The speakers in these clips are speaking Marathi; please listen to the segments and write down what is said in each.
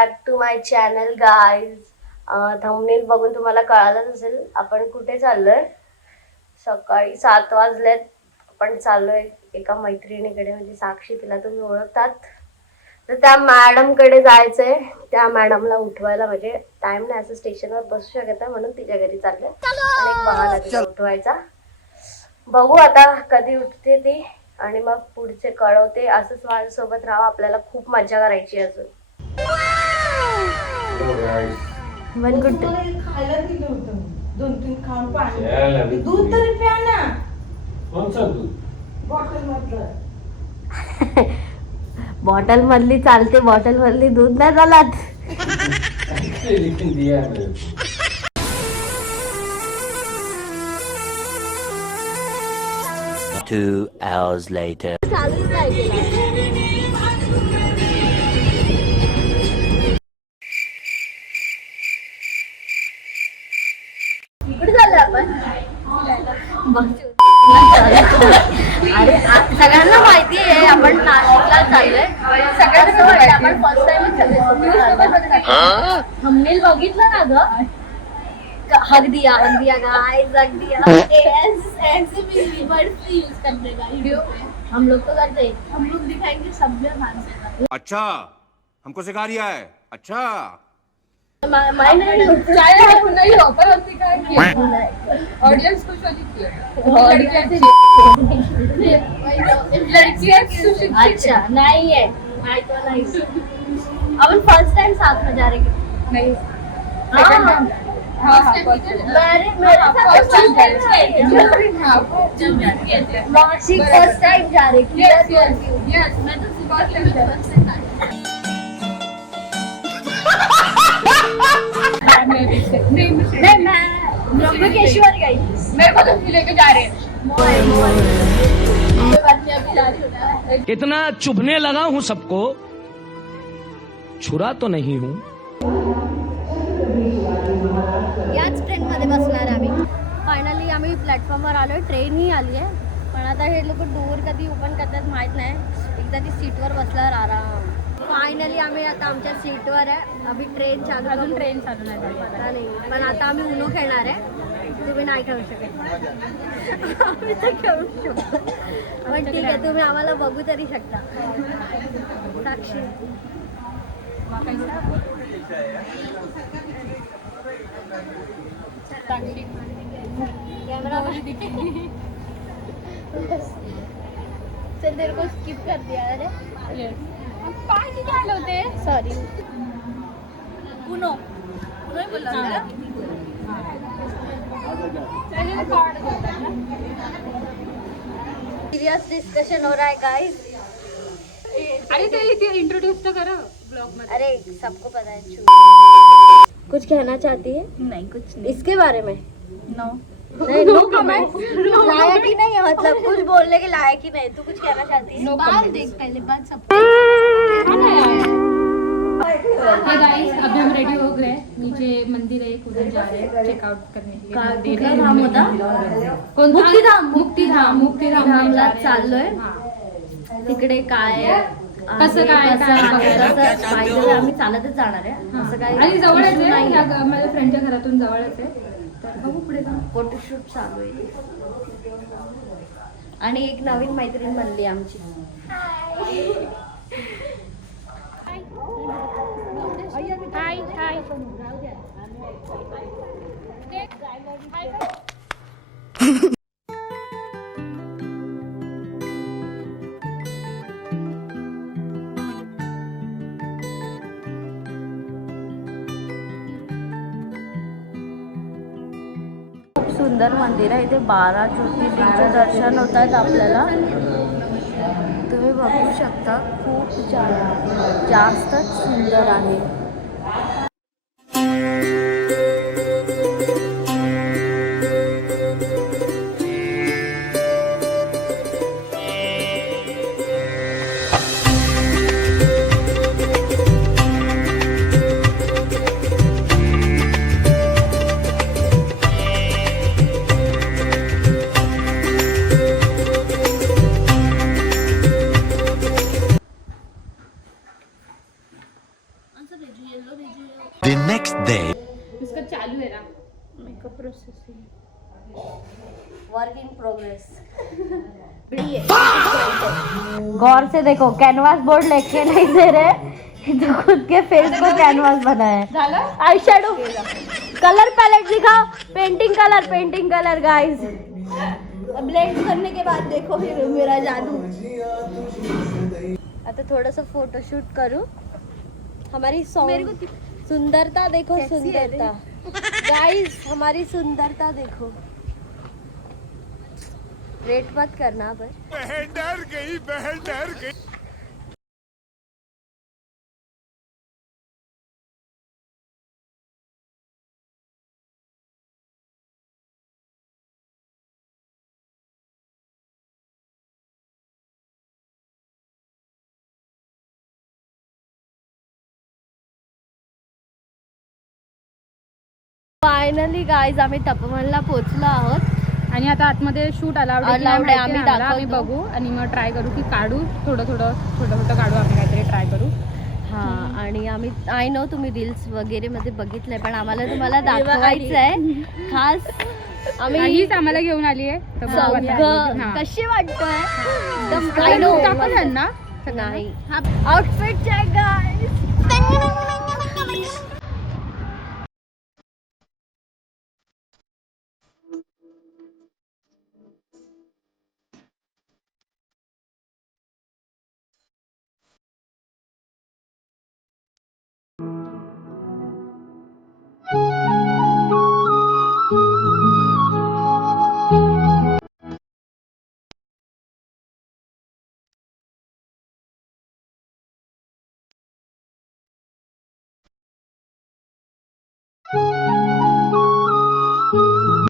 Back to my channel guys. Thumbnail बघून तुम्हाला कळालंच असेल आपण कुठे चाललोय. सकाळी 7 वाजलेत. आपण चाललोय एका मैत्रिणीकडे, म्हणजे साक्षी, तिला तुम्ही ओळखतात. तर त्या मॅडमकडे जायचंय. त्या मॅडमला उठवायला, म्हणजे टाइम नाही, असं स्टेशनवर बसू शकत नाही म्हणून तिच्या घरी चाललोय. आणि एक बहाणा तिला उठवायचा. बघू आता कधी उठते ती आणि मग पुढचे कळवते. असंच माझ्यासोबत राहा, आपल्याला खूप मजा करायची अजून. खायला दिलं होतं 2-3 खाऊन पाणी दूध तरी प्या ना. कोणचं दूध? बॉटल मधलं. बॉटल मधली चालते, बॉटल मधली दूध नाही चालत. 2 hours later. चालूच नाही केला. कुठे चाललोय आपण? अरे सगळ्यांना माहिती आहे आपण नाशिकला चाललोय. सगळ्यांना आपण फर्स्ट टाइमच चाललोय. थंबनेल बघितलं ना ग? हक दिया गाइस, हक दिया. ऐसे भी वर्ड्स यूज करने का वीडियो पे हम लोग तो करते हैं. हम लोग दिखाएंगे सभ्य मानसिकता. अच्छा, हमको सिखा रिया है. अच्छा, नहीं ऑफर होती का ऑडियंस खुश होती थी. लड़कियां अच्छा नहीं है. तो नहीं, अपन फर्स्ट टाइम साथ में जा रहे हैं. नहीं नाशिक फर्स्ट टाइम जा रहे. मैं तो सुबह नहीं, मैं ब्रह्मकेश्वर गई. मेरे को तो लेके जा रहे हैं. इतना चुभने लगा हूं सबको, छुरा तो नहीं हूं. याच ट्रेन मध्ये बसणार आम्ही. फायनली आम्ही प्लॅटफॉर्मवर आलोय. ट्रेन ही आली आहे, पण आता हे लोक डोअर कधी ओपन करतात माहित नाही. एकदा ती सीटवर बसल्यावर आराम. फायनली आम्ही आता आमच्या सीटवर आहे. अभी ट्रेन चालू, अजून ट्रेन चालू नाही. पण आता आम्ही उनो खेळणार आहे. तुम्ही नाही खेळू शकत. आम्ही तर खेळू शकतो, पण ठीक आहे, तुम्ही आम्हाला बघू तरी शकता. साक्षी कैमरा चल, तेरे को स्किप कर दिया. अरे पाणी झालं होते. सॉरी. उनो नाही बोलला ना. सीरियस डिस्कशन हो रहा है गाइस. अरे ते इंट्रोड्यूस तो करो ब्लॉग में. अरे सबको पता है. कुछ कहना चाहती है? नहीं कुछ नहीं. इसके बारे में नो नहीं, नो कमेंट. लायक ही नहीं है, मतलब कुछ बोलने के लायक ही नहीं. तू कुछ कहना चाहती है? बाल देख पहले, बाल सब. हे गाइस, अभी हम रेडी हो गए. नीचे मंदिर है, उधर जा रहे हैं चेकआउट करने के लिए. कुठला धाम होता? मुक्तिधामला चाललोय. तिकडे काय कसं काय माहिती, आम्ही चालतच जाणार आहे. असं काय आणि जवळच issue आहे. नाही. या माझ्या फ्रेंडच्या घरातून जवळच आहे. तर बघू पुढे जाऊ. फोटोशूट चालू आहे. आणि एक नवीन मैत्रीण बनली आमची. हाय हाय. खूप सुंदर मंदिर आहे. इथे 12 ज्योतिर्लिंगाचं दर्शन होत आहेत आपल्याला. तुम्ही बघू शकता, खूप जास्तच सुंदर आहे. day. इसका चालू है ना makeup processing work in progress. गौर से देखो, कैनवास बोर्ड लेके नहीं दे रहे तो खुद के फेस को कैनवास बनाया है। आई शेडो कलर पैलेट दिखाओ, पेंटिंग कलर गाइस। ब्लेंड करने के बाद देखो फिर मेरा जादू। आता थोड़ा सा फोटोशूट करूं। हमारी सॉन्ग सुंदरता देखो, सुंदरता गाइस, हमारी सुंदरता देखो। रेट मत करना पर। बहन डर गई। फायनली गाईज आम्ही तपोवनला पोहोचलो आहोत आणि आता आतमध्ये शूट अलाउड Allowed आहे, आम्ही आम्ही दाखवतो. बघू आणि मग ट्राय करू की काढू थोडं काढू, आम्ही काहीतरी ट्राय करू. हा. आणि आम्ही आय नो तुम्ही रील्स वगैरे मध्ये बघितलंय, पण आम्हाला तुम्हाला दाखवायचं आहे खास. आम्ही हीच आम्हाला घेऊन आली आहे तर बघू आता. सगळं हां. कशी वाटतंय I आय नो know, दाखवलं ना नाही आउटफिट चेक गाईज.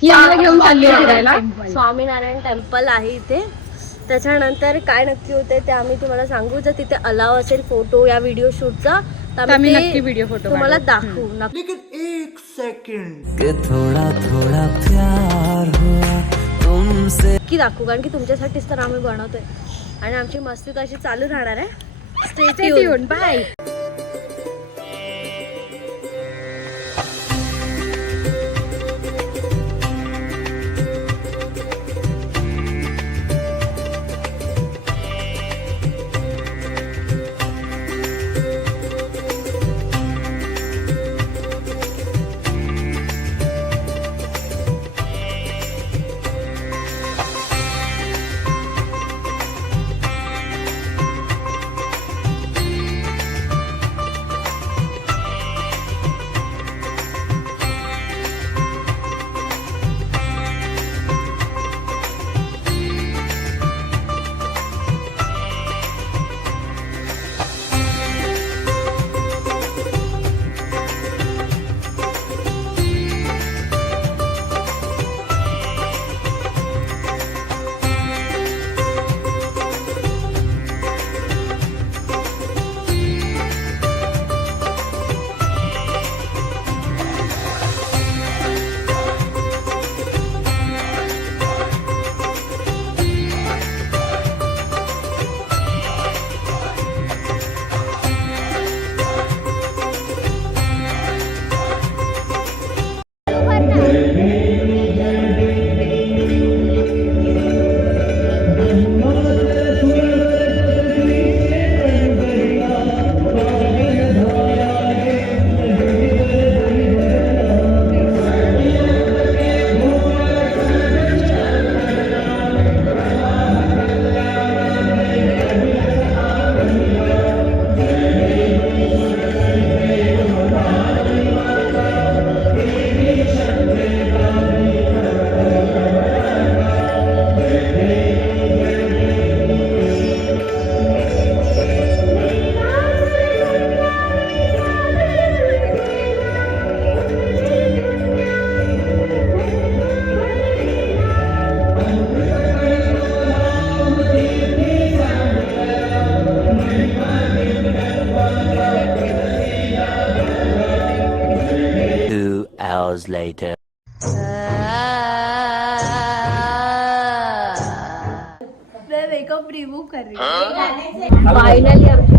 ही आम्हाला घेऊन चालली आहे फिरायला. स्वामीनारायण टेम्पल आहे इथे. त्याच्यानंतर काय नक्की होते ते आम्ही तुम्हाला सांगू. जर तिथे अलाव असेल फोटो या व्हिडिओ शूटचा तर आम्ही ते नक्की व्हिडिओ फोटो तुम्हाला दाखवू. नक्की दाखवू, कारण की तुमच्यासाठीच तर आम्ही बनवतोय आणि आमची मस्ती तशी चालू राहणार आहे. Stay tune. बाय. later. मैं मेकअप रिमूव कर रही हूँ फाइनली आमची